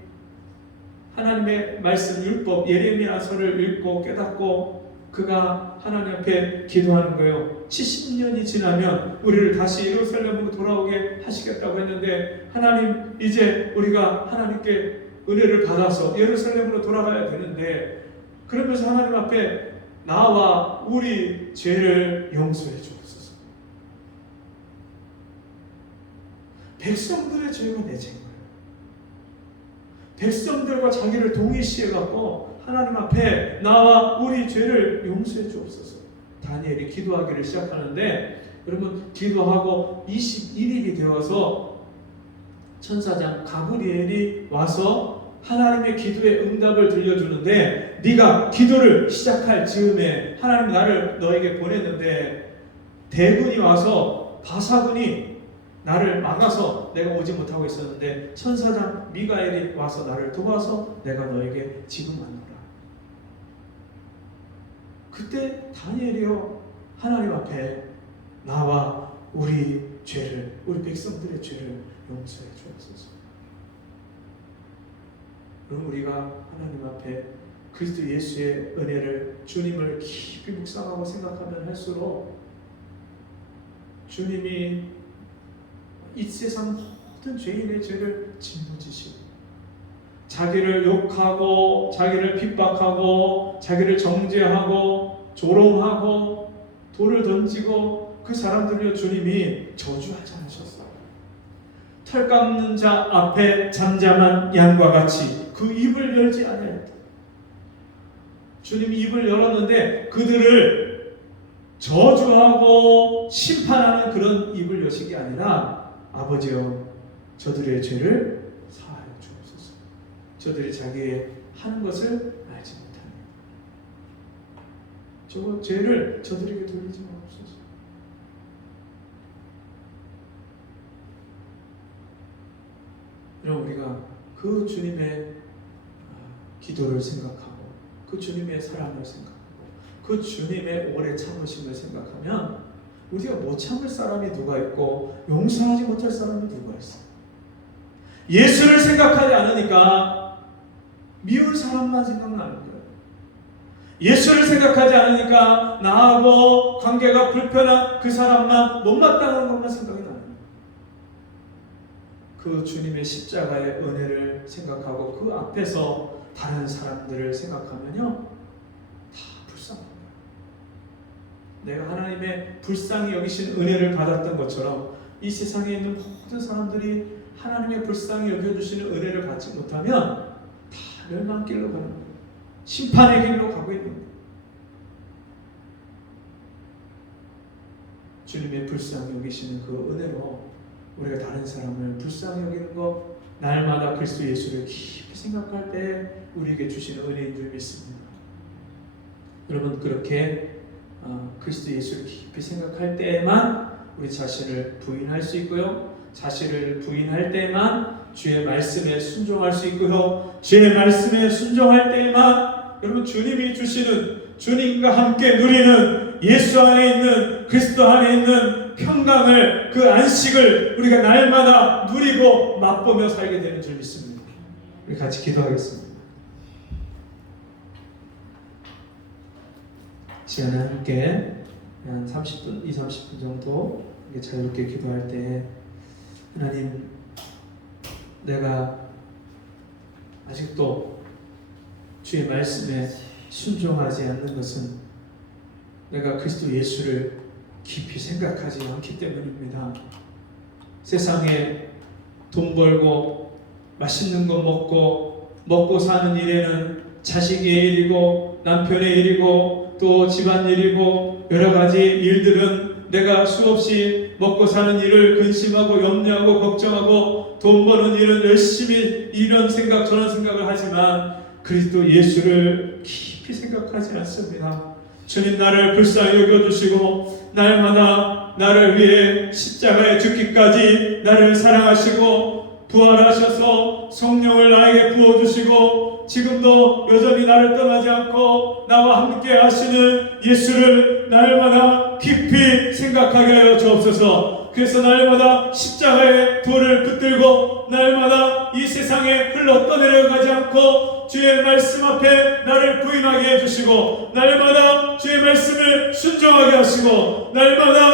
하나님의 말씀 율법 예레미야서를 읽고 깨닫고 그가 하나님 앞에 기도하는 거예요. 70년이 지나면 우리를 다시 예루살렘으로 돌아오게 하시겠다고 했는데, 하나님 이제 우리가 하나님께 은혜를 받아서 예루살렘으로 돌아가야 되는데, 그러면서 하나님 앞에 나와 우리 죄를 용서해 주옵소서. 백성들의 죄가 내 죄인 거예요. 백성들과 자기를 동일시해 갖고 하나님 앞에 나와 우리 죄를 용서해 주옵소서. 다니엘이 기도하기를 시작하는데, 여러분 기도하고 21일이 되어서 천사장 가브리엘이 와서 하나님의 기도의 응답을 들려주는데, 네가 기도를 시작할 즈음에 하나님 나를 너에게 보냈는데 대군이 와서 바사군이 나를 막아서 내가 오지 못하고 있었는데 천사장 미가엘이 와서 나를 도와서 내가 너에게 지금 왔노라. 그때 다니엘이요, 하나님 앞에 나와 우리 죄를, 우리 백성들의 죄를 용서해 주옵소서. 그럼 우리가 하나님 앞에 그리스도 예수의 은혜를, 주님을 깊이 묵상하고 생각하면 할수록 주님이 이 세상 모든 죄인의 죄를 짊어지시고, 자기를 욕하고 자기를 핍박하고 자기를 정죄하고 조롱하고 돌을 던지고 그 사람들을 주님이 저주하지 않으셨어요. 털 깎는 자 앞에 잠잠한 양과 같이 그 입을 열지 아니하였다. 주님이 입을 열었는데 그들을 저주하고 심판하는 그런 입을 여신 게 아니라, 아버지여 저들의 죄를 사하여 주옵소서. 저들이 자기의 하는 것을 알지 못하니 저 죄를 저들에게 돌리지 마옵소서. 여러분 우리가 그 주님의 기도를 생각하고 그 주님의 사랑을 생각하고 그 주님의 오래 참으심을 생각하면 우리가 못 참을 사람이 누가 있고 용서하지 못할 사람이 누가 있어요. 예수를 생각하지 않으니까 미운 사람만 생각나는 거예요. 예수를 생각하지 않으니까 나하고 관계가 불편한 그 사람만, 못마땅한 것만 생각이 나는 거예요. 그 주님의 십자가의 은혜를 생각하고 그 앞에서 다른 사람들을 생각하면요, 다 불쌍합니다. 내가 하나님의 불쌍히 여기신 은혜를 받았던 것처럼 이 세상에 있는 모든 사람들이 하나님의 불쌍히 여겨주시는 은혜를 받지 못하면 다 멸망길로 가는 거예요. 심판의 길로 가고 있는 거예요. 주님의 불쌍히 여기시는 그 은혜로 우리가 다른 사람을 불쌍히 여기는 것, 날마다 그리스도 예수를 깊이 생각할 때 우리에게 주시는 은혜인 줄 믿습니다. 여러분 그렇게 그리스도 예수를 깊이 생각할 때에만 우리 자신을 부인할 수 있고요, 자신을 부인할 때만 주의 말씀에 순종할 수 있고요, 주의 말씀에 순종할 때에만 여러분 주님이 주시는, 주님과 함께 누리는 예수 안에 있는, 그리스도 안에 있는 평강을, 그 안식을 우리가 날마다 누리고 맛보며 살게 되는 줄 믿습니다. 우리 같이 기도하겠습니다. 시간에 함께 한 30분, 20-30분 정도 자유롭게 기도할 때, 하나님, 내가 아직도 주의 말씀에 순종하지 않는 것은 내가 그리스도 예수를 깊이 생각하지 않기 때문입니다. 세상에 돈 벌고 맛있는 거 먹고 사는 일에는 자식의 일이고 남편의 일이고 또 집안일이고 여러 가지 일들은 내가 수없이 먹고 사는 일을 근심하고 염려하고 걱정하고 돈 버는 일은 열심히 이런 생각 저런 생각을 하지만 그리스도 예수를 깊이 생각하지 않습니다. 주님 나를 불쌍히 여겨주시고 날마다 나를 위해 십자가에 죽기까지 나를 사랑하시고 부활하셔서 성령을 나에게 부어주시고 지금도 여전히 나를 떠나지 않고 나와 함께 하시는 예수를 날마다 깊이 생각하게 하여 주옵소서. 그래서 날마다 십자가의 돌을 붙들고 날마다 이 세상에 흘러 떠내려가지 않고 주의 말씀 앞에 나를 부인하게 해주시고 날마다 주의 말씀을 순종하게 하시고 날마다